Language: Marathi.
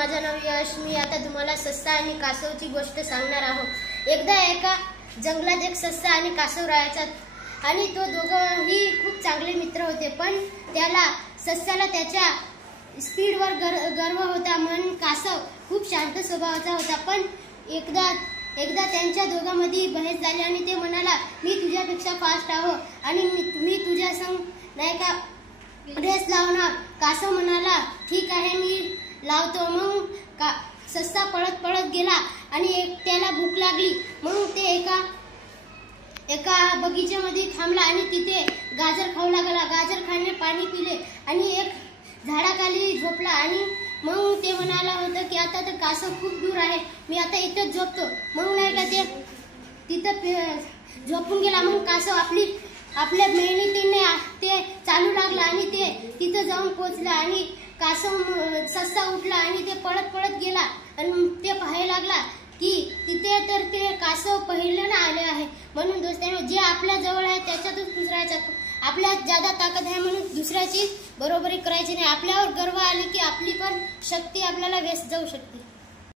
माझं नाव यश। मी आता तुम्हाला ससा आणि कासवची गोष्ट सांगणार आहोत। एकदा एका जंगलात एक ससा आणि कासव राहायचा आणि तो दोघंही खूप चांगले मित्र होते। पण सस्याला त्याच्या स्पीडवर गर्व होता, म्हणून कासव खूप शांत स्वभावाचा होता। पण एकदा त्यांच्या दोघांमध्ये बहस झाली आणि ते म्हणाला, मी तुझ्यापेक्षा फास्ट आहो आणि मी तुझ्या संग नाही का रेस लावणार। कासव म्हणाला, ठीक आहे, मी लावतो। मग ससा पळत गेला आणि त्याला भूक लागली। मग ते एका बगीच्यामध्ये थांबला आणि तिथे गाजर खाऊ लागला। गाजर खाणे, पाणी पिले आणि एक झाडाखाली झोपला। आणि मग ते म्हणाला होतं की आता तर कासव खूप दूर आहे, मी आता इथंच झोपतो। मग नाही का ते तिथं झोपून गेला। मग कासव आपल्या मेहनतीने ते चालू लागला आणि ते तिथं जाऊन पोहोचला आणि ससा उठला आणि ते पळत गेला आणि ते पाहायला लागला की तिथे तर ते कासव पहिल्याने आले आहे। म्हणून दोस्तांनो, जे आपल्या जवळ आहे त्याच्यातच खुश राहायचं। आपल्यात ज्यादा ताकद आहे म्हणून दुसऱ्याची बरोबरी करायची नाही। आपल्यावर गर्व आले की आपली पण शक्ती आपल्याला व्यस्त जाऊ शकते।